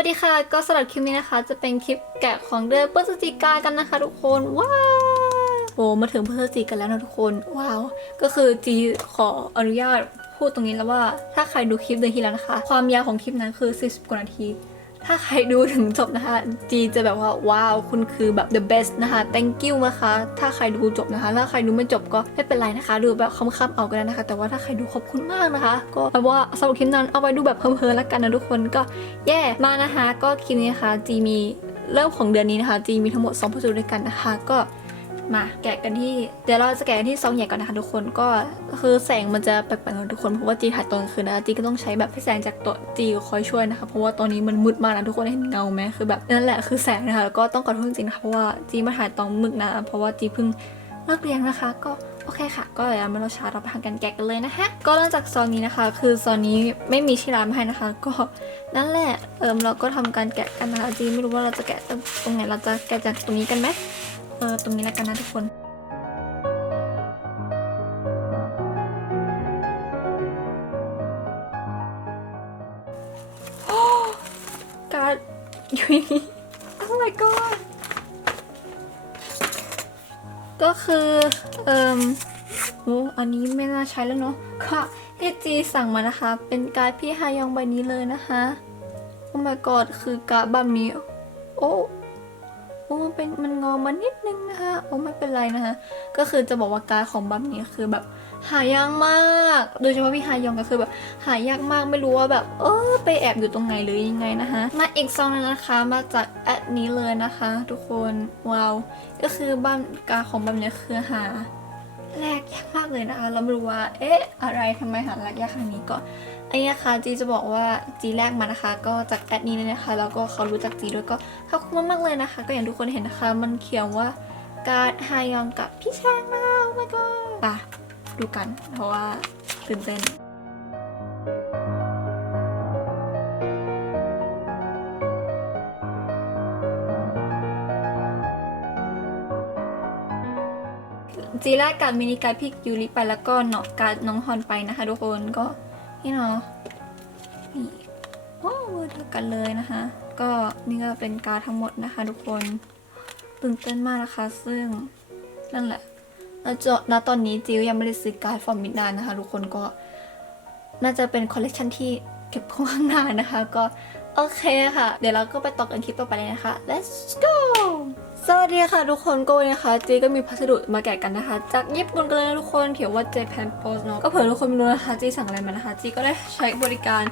สวัสดีค่ะ ก็สำหรับคลิปนี้นะคะ จะเป็นคลิปแกะของเดือนพฤศจิกากันนะคะ ทุกคนว้าวโอ้มาถึงพฤศจิกันแล้วนะทุกคนว้าวก็คือจีขออนุญาตพูดตรงนี้แล้วว่าถ้าใครดูคลิปเดือนที่แล้วนะคะ ความยาวของคลิปนั้นคือ 40กว่านาที ถ้าใครดูถึงจบนะคะ จีจะแบบว่าว้าวคุณคือแบบ the best นะคะ thank you นะคะ ถ้าใครดูจบนะคะ ถ้าใครดูไม่จบก็ไม่เป็นไรนะคะ ดูแบบคำๆเอาก็ได้นะคะ แต่ว่าถ้าใครดูขอบคุณมากนะคะ ก็แบบว่าสำหรับคลิปนั้นเอาไปดูแบบเพลินๆแล้วกันนะทุกคนก็แย่มานะคะ ก็คลิปนี้นะคะจีมีเริ่มของเดือนนี้นะคะจีมีทั้งหมด2พัสดุด้วยกันนะคะ ก็ มาแกะกันที่เดี๋ยวเราจะแกะกันที่ซองใหญ่ก่อนนะคะทุกคนก็คือแสงมันจะแปลกๆนทุกคนเพราะว่าจีถ่ายตอนกลางคืนนะจีก็ต้องใช้แบบให้แสงจากตัวจีคอยช่วยนะคะเพราะว่าตอนนี้มันมืดมากนะทุกคนเห็นเงาไหมคือแบบนั่นแหละคือแสงนะคะแล้วก็ต้องขอโทษจริงๆนะคะเพราะว่าจีมาถ่ายตอนมืดนะเพราะว่าจีเพิ่งเลิกเรียนนะคะ ก็โอเคค่ะ ก็เดี๋ยวมาเราช้าเราไปทำการแกะกันเลยนะคะ ก็เริ่มจากซองนี้นะคะ คือซองนี้ไม่มีชื่อร้านให้นะคะ ก็นั่นแหละเอิมเราก็ทำการแกะกันนะคะจีไม่รู้ว่าเราจะแกะตรงไหนเราจะแกะจากตรงนี้กันไหม เออตรงนี้แล้วกันนะทุกคนการอยู่อย่างนี้ Oh my god ก็คือ เอ่มโอ้อันนี้ไม่น่าใช้แล้วเนาะค่ะที่จีสั่งมานะคะ เป็นการพี่ฮายองใบนี้เลยนะคะ Oh my god คือการ์ดแบบนี้ โอ้ โอ้มันเป็นมันงอมานิดนึงนะคะโอ้ไม่เป็นไรนะคะก็คือจะบอกว่าการ์ดของบัมนี้คือแบบหายากมาก โดยเฉพาะพี่ฮายองก็คือแบบหายากมากไม่รู้ว่าแบบเออไปแอบอยู่ตรงไหนหรือยังไงนะคะมาอีกซองนึงนะคะมาจากแอดนี้เลยนะคะ ทุกคนว้าวก็คือบ้านการดของบัมเนี่ยคือหาแลกยากมากเลยนะคะเราไม่รู้ว่าเอ๊ะอะไรทำไมหาแลกยากขนาดนี้ก็ อันนี้นะคะจีจะบอกว่าจีแลกมานะคะ ก็จากแอดนี้เลยนะคะแล้วก็เขารู้จักจีด้วยก็ขอบคุณมากๆเลยนะคะ ก็อย่างทุกคนเห็นนะคะ มันเขียนว่าการดฮายองกับพี่แชงมาโอ้ my god ปะดูกัน เพราะว่าตื่นเต้นจีแรกกับมินิการพี่ยูริไปแล้วก็เนาะการน้องฮอนไปนะคะทุกคนก็ นี่เนาะนี่โอ้เวเดียวกันเลยนะคะ ก็นี่ก็เป็นการทั้งหมดนะคะ ทุกคนตื่นเต้นมากนะคะ ซึ่งนั่นแหละแล้วจณตอนนี้จิวยังไม่ได้ซื้อการ์ดฟอร์มมิดนานนะคะ ทุกคนก็น่าจะเป็นคอลเลกชันที่เก็บข้างหน้านะคะ ก็โอเคค่ะ เดี๋ยวเราก็ไปต่อกันคลิปต่อไปเลยนะคะ let's go สวัสดีค่ะทุกคนโก้นะคะเจก็มีพัสดุมาแกะกันนะคะ จากญี่ปุ่นกันเลยนะทุกคนเขียนว่า Japan Post เนาะก็เผื่อทุกคนไม่รู้นะคะจีสั่งอะไรมานะคะจีก็ได้ใช้บริการ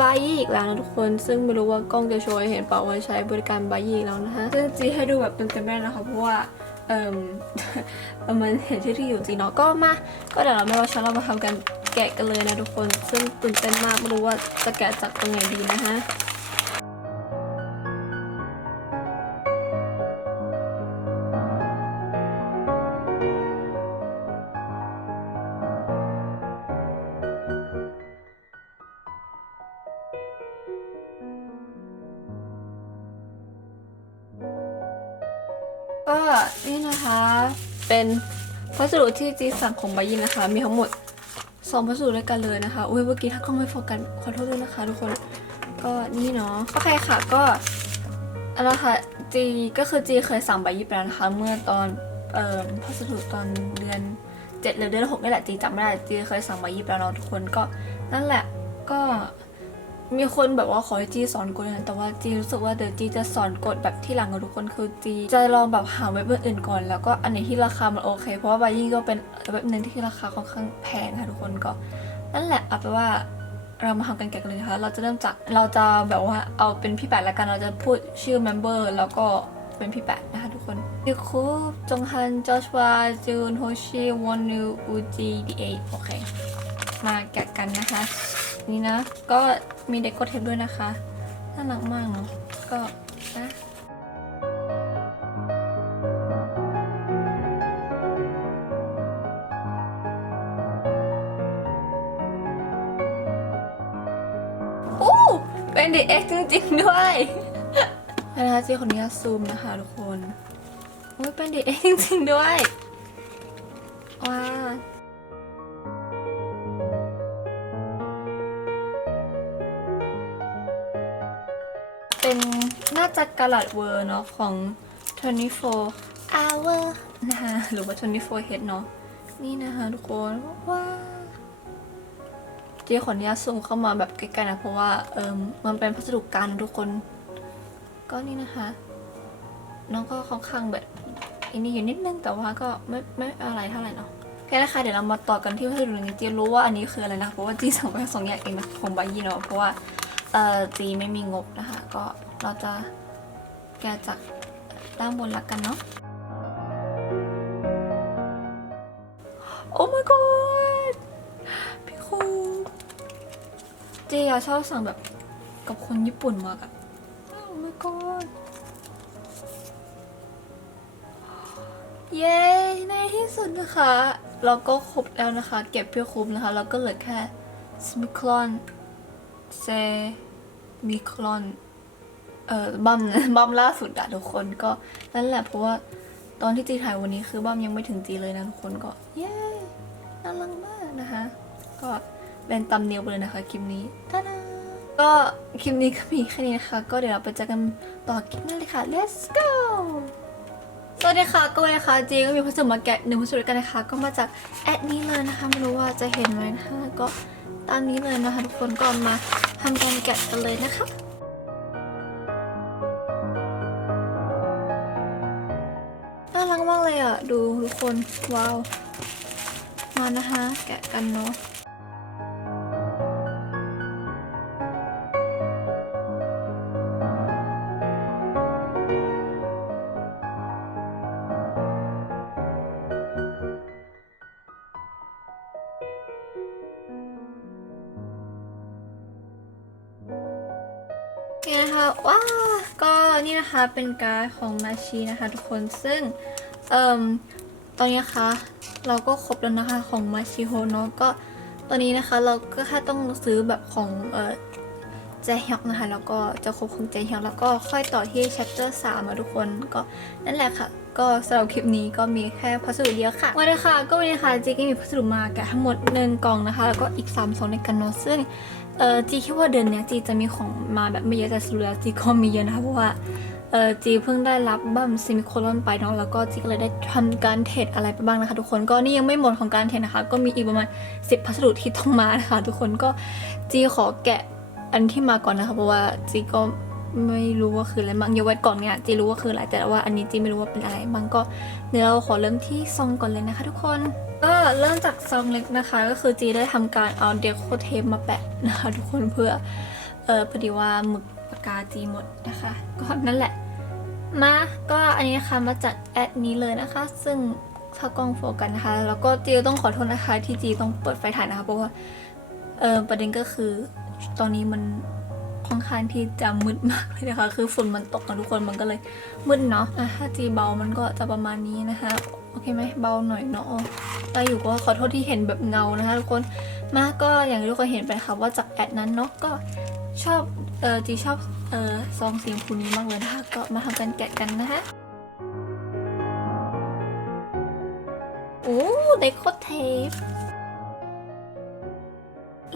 บายีอีกแล้วนะทุกคนซึ่งไม่รู้ว่ากล้องจะโชว์เห็นเปล่าว่าใช้บริการบายี่อีกแล้วนะคะซึ่งจีให้ดูแบบเต็มๆไม่ได้นะคะเพราะว่าเอ่มมันเห็นชื่อที่อยู่จีเนาะก็มาก็เดี๋ยวเราไม่ว่าช้าเรามาทำกันแกะกันเลยนะทุกคน ซึ่งตื่นเต้นมากไม่รู้ว่าจะแกะจากตรงไหนดีนะคะ ก็นี่นะคะ เป็นพัสดุที่จีสั่งของบายินนะคะ มีทั้งหมดสองพัสดุด้วยกันเลยนะคะอุ้ยเมื่อกี้ถ้ากล้องไม่โฟกัสขอโทษด้วยนะคะ ทุกคนก็นี่เนาะโอเคค่ะก็อันนั้นค่ะจีก็คือจีเคยสั่งบายินไปแล้วนะคะ เมื่อตอนเอ่อพัสดุตอนเดือนเจ็ดหรือเดือนหกนี่แหละจีจำไม่ได้จีเคยสั่งบายินไปแล้วเนาะทุกคนก็นั่นแหละก็ มีคนแบบว่าขอให้จีสอนกดนะแต่ว่าจีรู้สึกว่าเดี๋ยวจีจะสอนกดแบบที่หลังกับทุกคนคือจีจะลองแบบหาเว็บอื่นก่อน แล้วก็อันไหนที่ราคามันโอเค เพราะว่าบายิ่งก็เป็นเว็บหนึ่งที่ราคาค่อนข้างแพงค่ะทุกคนก็ นั่นแหละเอาไปนว่าเรามาทำกันแกะกันเลยนะคะ เราจะเริ่มจากเราจะแบบว่าเอาเป็นพี่แปดแล้วกัน เราจะพูดชื่อ member แล้วก็เป็นพี่แปดนะคะทุกคนยูคูจงฮันจอชวาจูนโฮชิวอนูอูจีดีเอโอเค มาแกะกันนะคะ นี่นะ ก็ มีเด็กกเทปด้วยนะคะ น่ารักมากเนาะ ก็นะโอ้เป็นเด็กเอ็กจริงๆด้วยนะคะจีคนนี้ซูมนะคะทุกคน โอ้ยเป็นเด็กเอ็กจริงๆด้วย ว้า เป็นเป็นน่าจะกาลัดเวอร์เนาะของ 24 hour นะคะหรือว่า 24 head เนาะนี่นะคะทุกคนว้าวเจ๊ขออนุญาตซูมเข้ามาแบบใกล้ๆนะ เพราะว่าเออมันเป็นพัสดุการนะทุกคน ก็นี่นะคะ น้องก็ค่อนข้างแบบอันนี้อยู่นิดนึงแต่ว่าก็ไม่ไม่อะไรเท่าไหร่เนาะโอเคนะคะเดี๋ยวเรามาต่อกันที่พัสดุนี้จีรู้ว่าอันนี้คืออะไรนะเพราะว่าจีสั่งไปแค่สองอย่างเองนะของบายีเนาะเพราะว่า เอ่อจีไม่มีงบนะคะ ก็เราจะแกะจากด้านบนละกันเนาะโอ้ my god พี่ครูเจียชอบสั่งแบบกับคนญี่ปุ่นมากอะโอ้ my god เย้ ในที่สุดนะคะ เราก็ครบแล้วนะคะ เก็บเพื่อคุ้มนะคะ เราก็เหลือแค่สมิคลอน เซมิคลอน เอ่อบัมบัมล่าสุดอะทุกคนก็นั่นแหละเพราะว่าตอนที่จีถ่ายวันนี้คือบัมยังไม่ถึงจีเลยนะทุกคนก็เย้น่ารักมากนะคะ ก็เป็นตำเนียวไปเลยนะคะคลิปนี้ตาดาก็คลิปนี้ก็มีแค่นี้นะคะ ก็เดี๋ยวเราไปเจอกันต่อคลิปหน้าเลยค่ะ let's go สวัสดีค่ะก็วันนี้นะคะจีก็มีพัสดุมาแกะหนึ่งพัสดุด้วยกันนะคะ ก็มาจากแอดนี้เลยนะคะ ไม่รู้ว่าจะเห็นไหมนะคะก็ ตามนี้เลยนะคะทุกคนก็มาทำการแกะกันเลยนะคะน่ารักมากเลยอะ ดูทุกคนว้าวมานะคะ แกะกันเนาะ นะคะเป็นการ์ดของมาชีนะคะ ทุกคนซึ่งเอ่มตอนนี้นะคะเราก็ครบแล้วนะคะของมาชิโฮเนาะก็ตอนนี้นะคะเราก็แค่ต้องซื้อแบบของเอ่อแจฮยอกนะคะแล้วก็จะครบของแจฮยอกแล้วก็ค่อยต่อที่ chapter 3มาทุกคนก็นั่นแหละค่ะ ก็สำหรับคลิปนี้ก็มีแค่พัสดุเดียวค่ะวันนี้ค่ะก็วันนี้ค่ะจีก็มีพัสดุมาแกะทั้งหมดหนึ่งกล่องนะคะ แล้วก็อีก3ซองในกันเนาะซึ่งเออจีคิดว่าเดือนนี้จีจะมีของมาแบบไม่เยอะแต่สุดแล้วจีก็มีเยอะนะคะเพราะว่า เออจีเพิ่งได้รับบัมซิมิโคลอนไปเนาะแล้วก็จีก็เลยได้ทำการเทรดอะไรไปบ้างนะคะ ทุกคนก็นี่ยังไม่หมดของการเทรดนะคะ ก็มีอีกประมาณ 10 พัสดุที่ต้องมานะคะ ทุกคนก็จีขอแกะอันที่มาก่อนนะคะเพราะว่าจีก็ไม่รู้ว่าคืออะไรบ้างยกไว้ก่อนเนี่ยจีรู้ว่าคืออะไรแต่ว่าอันนี้จีไม่รู้ว่าเป็นอะไรบ้างก็เดี๋ยวเราขอเริ่มที่ซองก่อนเลยนะคะ ทุกคนก็เริ่มจากซองเล็กนะคะ ก็คือจีได้ทำการเอาเดโคเทปมาแปะนะคะ ทุกคนเพื่อเออพอดีว่าหมึก ปากกาจีหมดนะคะ ก็นั่นแหละ มาก็อันนี้นะคะมาจากแอดนี้เลยนะคะ ซึ่งถ้ากล้องโฟกัสนะคะ แล้วก็จีต้องขอโทษนะคะที่จีต้องเปิดไฟถ่ายนะคะ เพราะว่าเออประเด็นก็คือตอนนี้มันค่อนข้างที่จะมืดมากเลยนะคะ คือฝุ่นมันตกนะทุกคนมันก็เลยมืดเนาะะถ้าจีเบามันก็จะประมาณนี้นะคะ โอเคไหมเบาหน่อยเนาะแต่อยู่ก็ขอโทษที่เห็นแบบเงานะคะทุกคนมาก็อย่างที่ทุกคนเห็นไปค่ะว่าจากแอดนั้นเนาะก็ชอบ เออจีชอบเออซองสีชมพูนี้มากเลยนะคะก็มาทำการแกะกันนะคะโอ้ไดโคเทป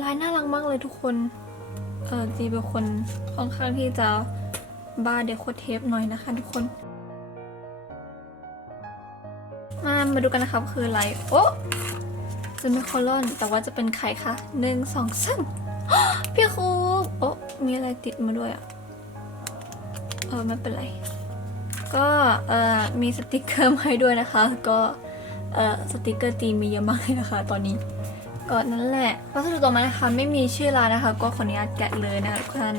ลายน่ารักมากเลยทุกคน เออจีเป็นคนค่อนข้างที่จะบ้าเดโคเทปหน่อยนะคะทุกคน มามาดูกันนะครับคืออะไร โอ้จะไม่คอลอนแต่ว่าจะเป็นไข่ค่ะหนึ่งสองสามพี่ครู มีอะไรติดมาด้วยอะ เออไม่เป็นไร ก็เออมีสติกเกอร์มาให้ด้วยนะคะ ก็เออสติกเกอร์จีมีเยอะมากเลยนะคะ ตอนนี้ก็นั่นแหละวัสดุต่อมานะคะ ไม่มีชื่อร้านนะคะ ก็ขออนุญาตแกะเลยนะคะทุกท่าน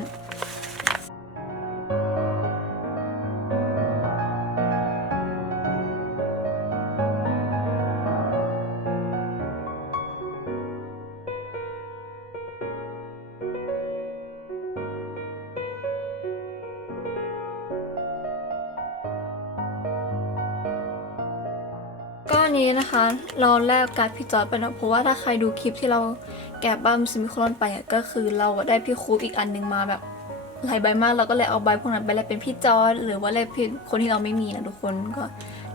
เราแลกการ์ดพี่จอยไปนะเพราะว่าถ้าใครดูคลิปที่เราแกะบัมซิมิโครอนไปอะก็คือเราได้พี่คูปอีกอันหนึงมาแบบหลายใบมากเราก็เลยเอาใบพวกนั้นไปแลกเป็นพี่จอยหรือว่าแลกเป็นคนที่เราไม่มีนะทุกคนก็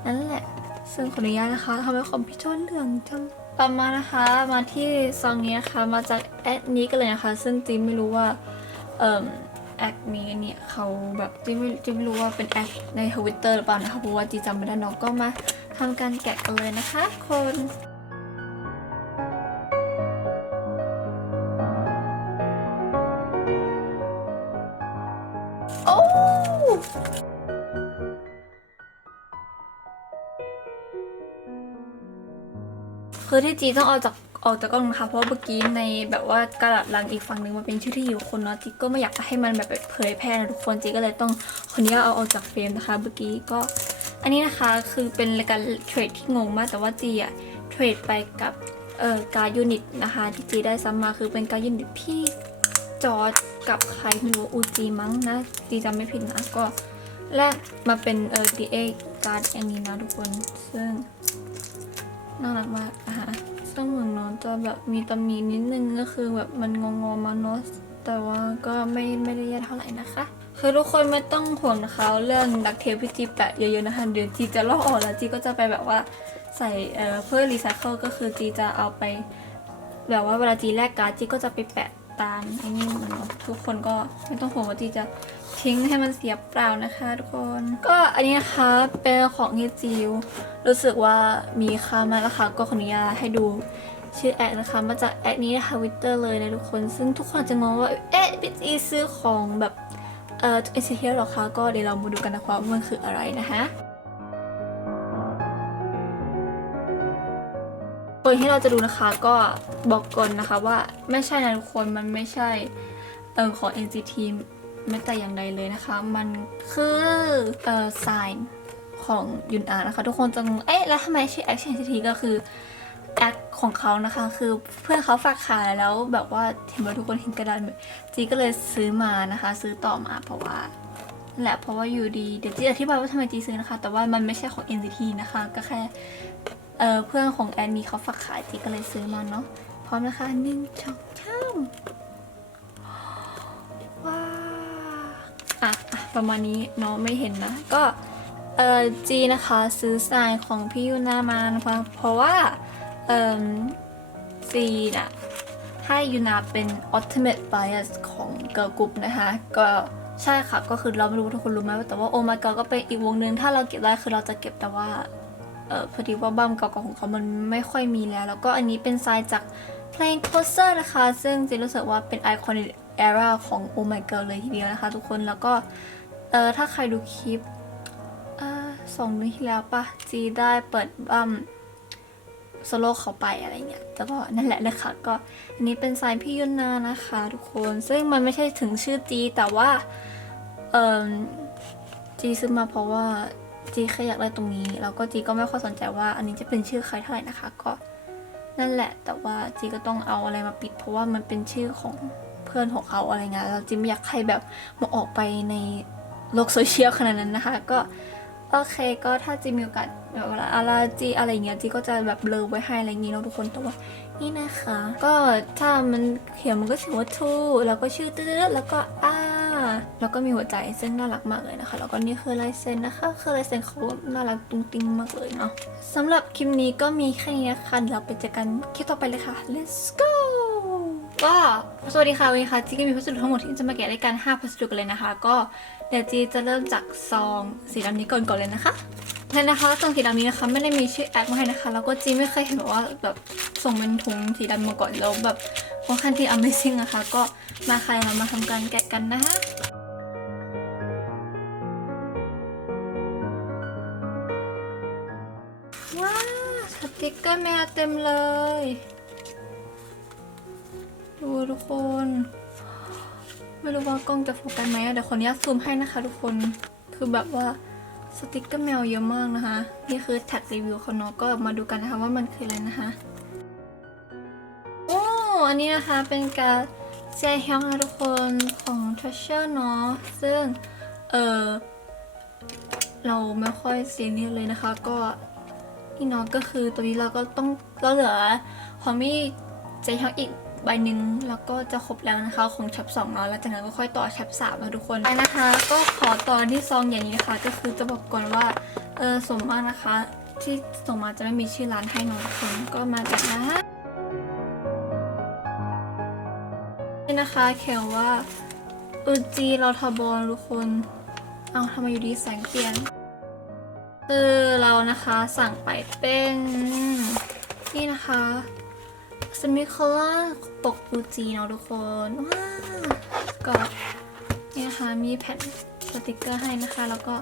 นั่นแหละซึ่งขออนุญาตนะคะทำให้คอมพี่จอยเหลืองจังต่อมานะคะมาที่ซองนี้นะคะมาจากแอดนี้กันเลยนะคะ ซึ่งจีไม่รู้ว่าเอ่ม แอคนี้เนี่ยเขาแบบจีไม่จีไม่รู้ว่าเป็นแอคในทวิตเตอร์หรือเปล่านะคะเพราะว่าจีจำไม่ได้เน้องก็มาทำการแกะกันเลยนะคะ คนโอ้คือที่จีต้องเอาจาก ออกจากกล้องนะคะเพราะว่าเมื่อกี้ในแบบว่ากระดาษลังอีกฝั่งหนึ่งมันเป็นชื่อที่อยู่คนเนาะจีก็ไม่อยากให้มันแบบเผยแพร่นะทุกคนจีก็เลยต้องคนนี้เอาออกจากเฟรมนะคะ เมื่อกี้ก็ อันนี้นะคะคือเป็นรายการเทรดที่งงมากแต่ว่าจีอะเทรดไปกับเอ่อการยูนิตนะคะที่จีได้ซ้ำมาคือเป็นการยูนิตพี่จอร์ดกับใครไม่รู้อูจีมั้งนะจีจำไม่ผิดนะก็แลกมาเป็นเอ่อดีเอการ์ดอย่างนี้นะทุกคนซึ่งน่ารักมากนะคะ ซึ่งเหมือนน้องจะแบบมีตำหนินิดนึงก็คือแบบมันงงๆมาเนอะแต่ว่าก็ไม่ไม่ได้แย่เท่าไหร่นะคะคือทุกคนไม่ต้องห่วงนะคะเรื่องดักเทปที่จีแปะเยอะๆนะคะเดี๋ยวจีจะลอกออกแล้วจีก็จะไปแบบว่าใส่เอ่อเพื่อรีไซเคิลก็คือจีจะเอาไป แบบว่าเวลาจีแลกการ์ดจีก็จะไปแปะตามไอ้นี่เหมันเนอะทุกคนก็ไม่ต้องห่วงว่าจีจะทิ้งให้มันเสียเปล่านะคะทุกคน ก็อันนี้นะคะเป็นของที่จิว รู้สึกว่ามีค่ามากนะคะก็ขออนุญาตให้ดูชื่อแอดนะคะมาจากแอดนี้นะคะวิตเตอร์เลยนะทุกคน ซึ่งทุกคนจะงงว่าเอ๊ะพี่จีซื้อของแบบเอ่อเอเซเทียหรอคะก็เดี๋ยวเรามาดูกันนะคะว่ามันคืออะไรนะคะคนที่เราจะดูนะคะก็บอกก่อนนะคะว่าไม่ใช่นะทุกคนมันไม่ใช่เออของ NCT แม้แต่อย่างใดเลยนะคะ มันคือเออ sign ของยุนอานะคะ ทุกคนจะงงเอ๊ะแล้วทำไมชื่อ Action NCT ก็คือแอคของเขานะคะ คือเพื่อนเขาฝากขายแล้วแบบว่าเห็นว่าทุกคนเห็นกระดาษจีก็เลยซื้อมานะคะ ซื้อต่อมาเพราะว่านั่นแหละเพราะว่าอยู่ดี เดี๋ยวจีอธิบายว่าทำไมจีซื้อนะคะ แต่ว่ามันไม่ใช่ของ NCT นะคะ ก็แค่เออเพื่อนของแอนนี่เขาฝากขายจีก็เลยซื้อมาเนาะพร้อมนะคะหนึ่งสองสามว้าอะอะประมาณนี้เนาะไม่เห็นนะ ก็ เออจีนะคะซื้อสายของพี่ยูนามานะคะเพราะว่าเออจีน่ะให้ยูนาเป็น ultimate bias ของ girl group นะคะ ก็ใช่ค่ะ ก็คือเราไม่รู้ทุกคนรู้ไหมแต่ว่า oh my god ก็เป็นอีกวงหนึ่งถ้าเราเก็บได้คือเราจะเก็บแต่ว่าเออพอดีว่าบัมเก่าๆของเขามันไม่ค่อยมีแล้ว แล้วก็อันนี้เป็นทรายจากเพลง Closer นะคะ ซึ่งจีรู้สึกว่าเป็นไอคอนิก era ของ Oh My Girl เลยทีเดียวนะคะทุกคนแล้วก็เออถ้าใครดูคลิป สองเดือนที่แล้วปะจีได้เปิดบัมโซโล่เขาไปอะไรเงี้ยแต่ก็นั่นแหละนะคะก็อันนี้เป็นทรายพี่ยุนนานะคะ ทุกคนซึ่งมันไม่ใช่ถึงชื่อจี แต่ว่าเออจีซื้อมาเพราะว่าจีแค่อยากได้ตรงนี้แล้วก็จีก็ไม่ค่อยสนใจว่า อันนี้จะเป็นชื่อใครเท่าไหร่นะคะ ก็นั่นแหละ แต่ว่าจีก็ต้องเอาอะไรมาปิด เพราะว่ามันเป็นชื่อของเพื่อนของเขาอะไรเงี้ยเราจีไม่อยากให้แบบมาออกไปในโลกโซเชียลขนาดนั้นนะคะ ก็ โอเคก็ถ้าจีมีโอกาสเวลาอะไรจีอะไรเงี้ยจีก็จะแบบเบลอไว้ให้อะไรอย่างงี้เนาะทุกคนแต่ว่านี่นะคะ ก็ถ้ามันเขียนมันก็ถือว่าทูแล้วก็ชื่อตืดๆแล้วก็อ่าแล้วก็มีหัวใจซึ่งน่ารักมากเลยนะคะ แล้วก็นี่คือลายเซ็นนะคะ คือลายเซ็นเขาน่ารักตุ้งติ้งมากเลยเนาะสำหรับคลิปนี้ก็มีแค่นี้นะคะเราไปเจอกันคลิปต่อไปเลยค่ะ let's go ก็สวัสดีค่ะวันนี้ค่ะจีก็มีพัสดุทั้งหมดที่จะมาแกะด้วยกัน5พัสดุกันเลยนะคะ ก็เดี๋ยวจีจะเริ่มจากซองสีดำนี้ก่อนก่อนเลยนะคะเลยนะคะซองสีดำนี้นะคะไม่ได้มีชื่อแอปมาให้นะคะ แล้วก็จีไม่เคยเห็นว่าแบบส่งเป็นถุงสีดำมาก่อนแล้วแบบค่อนข้างที่ Amazing นะคะ ก็มาใครเรามาทำการแกะกันนะคะว้าสติกเกอร์แมวเต็มเลย ดูทุกคน ไม่รู้ว่ากล้องจะโฟกัสไหมเดี๋ยวขออนุญาตซูมให้นะคะทุกคน คือแบบว่าสติกเกอร์แมวเยอะมากนะคะ นี่คือแท็กรีวิวเขาเนาะก็มาดูกันนะคะว่ามันคืออะไรนะคะโอ้อันนี้นะคะเป็นการแจฮยองนะทุกคนของ Treasure เนาะซึ่ง เออเราไม่ค่อยซีเรียสเลยนะคะ ก็นี่เนาะก็คือตัวนี้เราก็ต้องเราเหลือของมี่เจฮยองอีก ใบหนึ่งแล้วก็จะครบแล้วนะคะของชับสองเนาะแล้วจากนั้นก็ค่อยต่อชับสามนะทุกคนไปนะคะ ก็ขอตอนที่ซองอย่างนี้นะคะ ก็คือจะบอกก่อนว่าเออสมมากนะคะ ที่ส่งมาจะไม่มีชื่อร้านให้น้องทุกคนก็มาจากนะนี่นะคะเขียนว่าอุจีราทบอลทุกคน เอาทำไมอยู่ดีแสงเปลี่ยนคือเรานะคะสั่งไปเป็นนี่นะคะ สมิคอล่าปกอูจีเนาะทุกคน ว้าวก็นี่นะคะมีแผ่นสติกเกอร์ให้นะคะ แล้วก็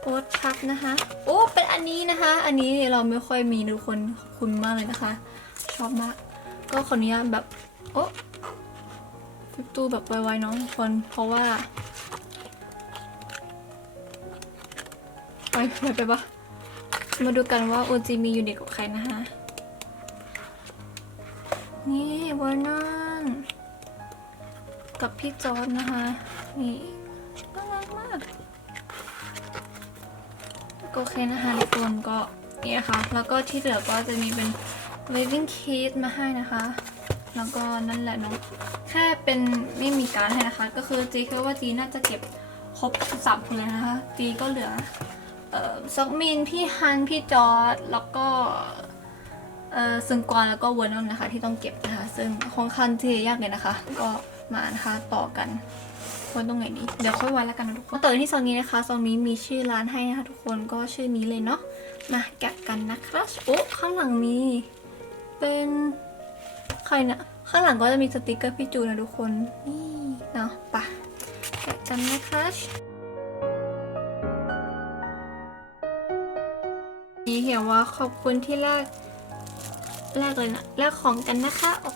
โอ๊ตพับนะคะ โอ้เป็นอันนี้นะคะ อันนี้เราไม่ค่อยมีทุกคนขอบคุณมากเลยนะคะ ชอบมาก ก็ขออนุญาตแบบโอ้ฟิบตู้แบบไวๆเนาะทุกคน เพราะว่าไปไปไปปะมาดูกันว่า OG มียูนิตกับใครนะคะ นี่วอร์นอนกับพี่จอร์ดนะคะ นี่น่ารักมากก็โอเคนะคะทุกคนก็นี่นะคะแล้วก็ที่เหลือก็จะมีเป็น living kit มาให้นะคะ แล้วก็นั่นแหละเนาะแค่เป็นไม่มีการให้นะคะ ก็คือจีคิดว่าจีน่าจะเก็บครบสามคนเลยนะคะ จีก็เหลือเอ่อซอกมินพี่ฮัน พี่จอร์ดแล้วก็ ซึ่งกวานแล้วก็เวอร์นอนนะคะ ที่ต้องเก็บนะคะ ซึ่งค่อนข้างที่จะยากเลยนะคะ ก็มานะคะต่อกันวันตรงไหนดีเดี๋ยวค่อยวันแล้วกันนะทุกคนต่อที่ซองนี้นะคะซองนี้มีชื่อร้านให้นะคะทุกคนก็ชื่อนี้เลยเนาะมาแกะกันนะครับโอ้ข้างหลังมีเป็นใครนะข้างหลังก็จะมีสติกเกอร์พี่จูนะทุกคนนี่เนาะปะแกะกันนะคะมีเขียนว่าขอบคุณที่แรก แรกเลยนะแลกของกันนะคะออก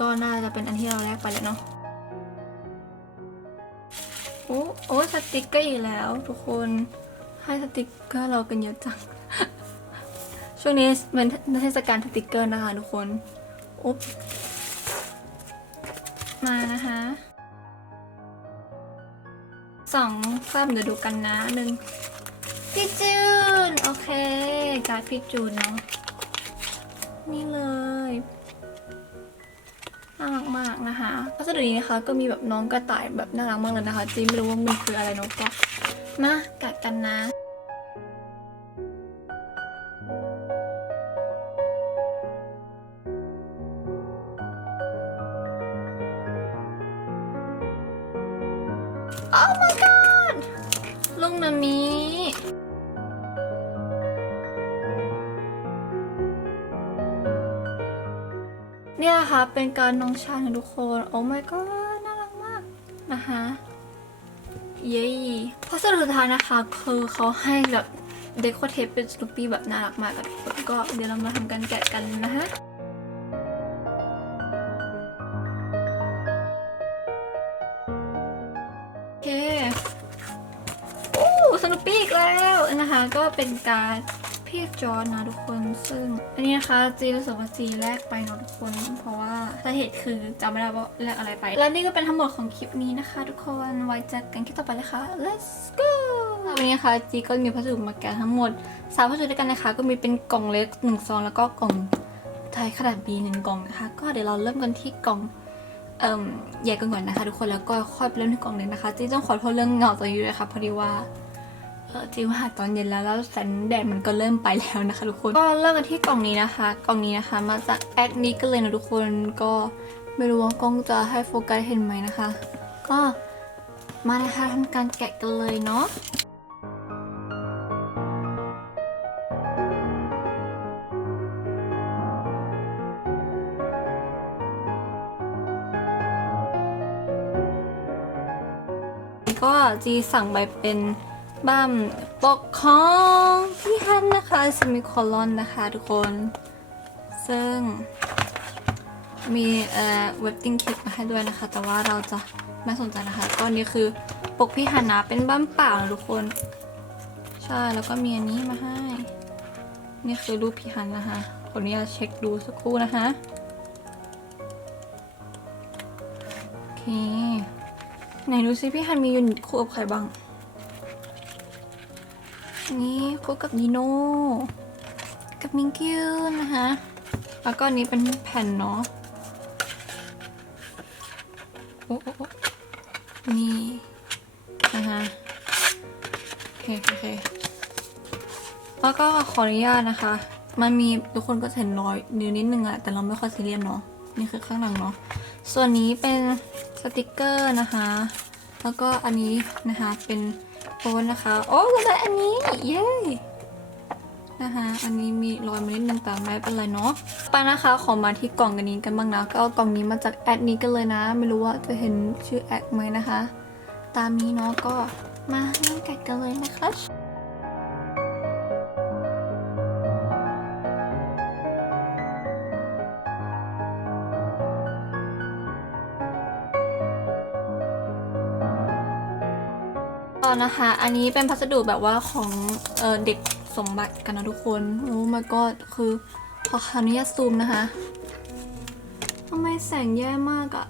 ก็น่าจะเป็นอันที่เราแลกไปแล้วเนาะโอ้โอ้สติกเกอร์อีกแล้ว ทุกคนให้สติกเกอร์เรากันเยอะจัง ช่วงนี้เป็นเทศกาลสติกเกอร์นะคะทุกคนอุ๊บมานะคะสองภาพเดี๋ยวดูกันนะหนึ่งพี่จูน โอเคการพี่จูนเนาะ นี่เลยน่ารักมากนะคะพัสดุนี้นะคะก็มีแบบน้องกระต่ายแบบน่ารักมากเลยนะคะจีไม่รู้ว่ามันคืออะไรเนาะก็มากัดกันนะ เป็นการน้องชายของทุกคน โอ้ my god น่ารักมากนะคะเย้พัสดุสุดท้ายนะคะ คือเขาให้แบบเดคอเทปเป็นสนุปปี้แบบน่ารักมากทุกคนก็เดี๋ยวเรามาทำการแกะกันนะคะโอเคโอ้สนุปปี้อีกแล้วนะคะ ก็เป็นการ พี่จอร์นนะทุกคน ซึ่งอันนี้นะคะจีรู้สึกว่าจีแลกไปเนาะทุกคน เพราะว่าสาเหตุคือจำไม่ได้ว่าแลกอะไรไป และนี่ก็เป็นทั้งหมดของคลิปนี้นะคะ ทุกคนไว้เจอกันคลิปต่อไปเลยค่ะ let's go วันนี้นะคะจีก็มีพัสดุมาแกะทั้งหมดสามพัสดุด้วยกันนะคะ ก็มีเป็นกล่องเล็กหนึ่งซองแล้วก็กล่องไทยขนาด B หนึ่งกล่องนะคะ ก็เดี๋ยวเราเริ่มกันที่กล่องเอ่มแยกกันก่อนนะคะ ทุกคนแล้วก็ค่อยไปเริ่มที่กล่องเล็กนะคะจีต้องขอโทษเรื่องเงาตัวนี้ด้วยค่ะพอดีว่า เออจีว่าตอนเย็นแล้วแล้วแสงแดดมันก็เริ่มไปแล้วนะคะทุกคนก็เริ่มกันที่กล่องนี้นะคะ กล่องนี้นะคะ มาจากแอคนิกันเลยนะทุกคนก็ไม่รู้ว่ากล้องจะให้โฟกัสเห็นไหมนะคะ ก็มานะคะทำการแกะกันเลยเนาะก็จีสั่งไปเป็น บัมปกของพี่ฮันนะคะซิมิคอลอนนะคะทุกคน ซึ่งมีเอ่อเวบติ้งคิดมาให้ด้วยนะคะ แต่ว่าเราจะไม่สนใจนะคะก็นี่คือปกพี่ฮันนะเป็นบัมเปล่าทุกคน ใช่แล้วก็มีอันนี้มาให้ นี่คือรูปพี่ฮันนะคะขออนุญาตเช็คดูสักครู่นะคะโอเคไหนดูซิพี่ฮันมียูนิตคู่กับใครบ้าง นี่คู่กับนีโน่กับมิงคิวนะคะ แล้วก็นี้เป็นแผ่นเนาะโอ้โอ้นี่นะคะโอเคโอเคแล้วก็ขออนุญาตนะคะ มันมีทุกคนก็เห็นรอยนิ้วนิดนึงอะแต่เราไม่ค่อยซีเรียสเนาะนี่คือข้างหลังเนาะส่วนนี้เป็นสติกเกอร์นะคะ แล้วก็อันนี้นะคะเป็น โฟนนะคะ โอ้ก็ได้อันนี้ เย้นะคะ อันนี้มีรอยมานิดนึงแต่ไม่เป็นไรเนาะไปนะคะ ขอมาที่กล่องกันนี้กันบ้างนะ ก็เอากล่องนี้มาจากแอดนี้กันเลยนะ ไม่รู้ว่าจะเห็นชื่อแอดไหมนะคะ ตามนี้เนาะก็มาเริ่มแกะกันเลยนะคะ นะคะ อันนี้เป็นพัสดุแบบว่าของเออเด็กสมบัติกันนะทุกคนโอ้ my god คือขออนุญาตซูมนะคะทำไมแสงแย่มากอะ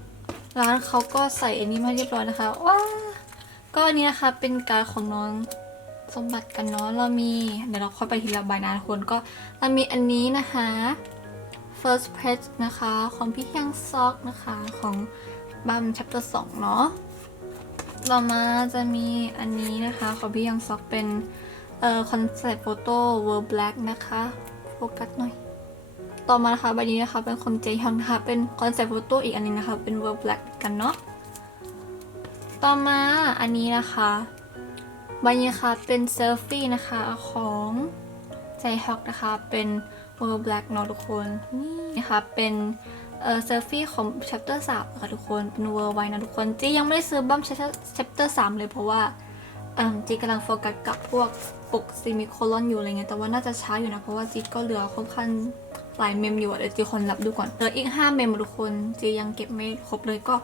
ร้านเขาก็ใส่อันนี้มาเรียบร้อยนะคะว้าก็อันนี้นะคะเป็นการของน้องสมบัติกันเนาะเรามีเดี๋ยวเราค่อยไปทีละใบนะทุกคนก็เรามีอันนี้นะคะ first page นะคะ ของพี่ยังซอกนะคะของบัม chapter 2 เนาะ ต่อมาจะมีอันนี้นะคะของพี่ยังซอกเป็นเอ่อคอนเซ็ปต์โฟโต้ World Black นะคะโฟกัสหน่อย ต่อมานะคะใบนี้นะคะเป็นของเจยองนะคะเป็นคอนเซ็ปต์โฟโต้อีกอันนึงนะคะเป็น World Black กันเนาะต่อมาอันนี้นะคะใบนี้นะคะเป็นเซลฟี่นะคะของใจฮอกนะคะเป็น World Black เนาะทุกคนนี่นะคะเป็น เออเซลฟี่ของ chapter 3ค่ะทุกคนเป็นเวอร์ไว้นะทุกคนจียังไม่ได้ซื้อบัม chapter 3 เลยเพราะว่าเอิ่มจีกำลังโฟกัสกับพวกปกซิมิโคลอนอยู่อะไรเงี้ยแต่ว่าน่าจะช้าอยู่นะ เพราะว่าจีก็เหลือค่อนข้างหลายเมมอยู่อะเดี๋ยวจีคนรับดูก่อนเหลืออีก 5 เมมทุกคนจียังเก็บไม่ครบเลยก็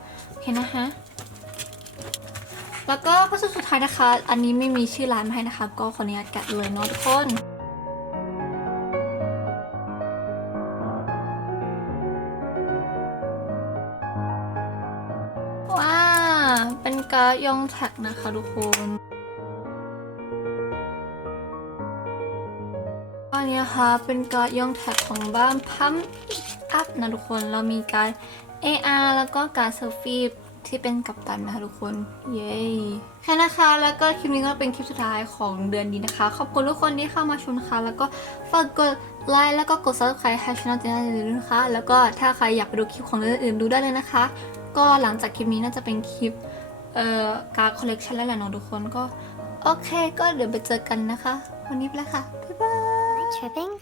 เห็นนะคะแล้วก็พัสดุสุดท้ายนะคะ อันนี้ไม่มีชื่อร้านมาให้นะคะ ก็ขออนุญาตแกะเลยเนาะทุกคน การ์ดยองแท็กนะคะทุกคนอันนี้นะคะเป็นการ์ดยองแท็กของบ้านพัมอัพนะทุกคนเรามีการด AR แล้วก็การดเซลฟี่ที่เป็นกัปตันนะคะทุกคน เย้แค่นะคะ แล้วก็คลิปนี้ก็เป็นคลิปสุดท้ายของเดือนนี้นะคะ ขอบคุณทุกคนที่เข้ามาชมนะคะ แล้วก็ฝากกดไลค์แล้วก็กด subscribe ให้ช่องเจนนี่ด้วยนะคะ แล้วก็ถ้าใครอยากไปดูคลิปของเดือนอื่นดูได้เลยนะคะ ก็หลังจากคลิปนี้น่าจะเป็นคลิป เอ่อการคอลเลกชันแล้วแหละเนาะทุกคนก็ โอเคก็เดี๋ยวไปเจอกันนะคะ วันนี้ไปแล้วค่ะ บ๊ายบาย Tripping?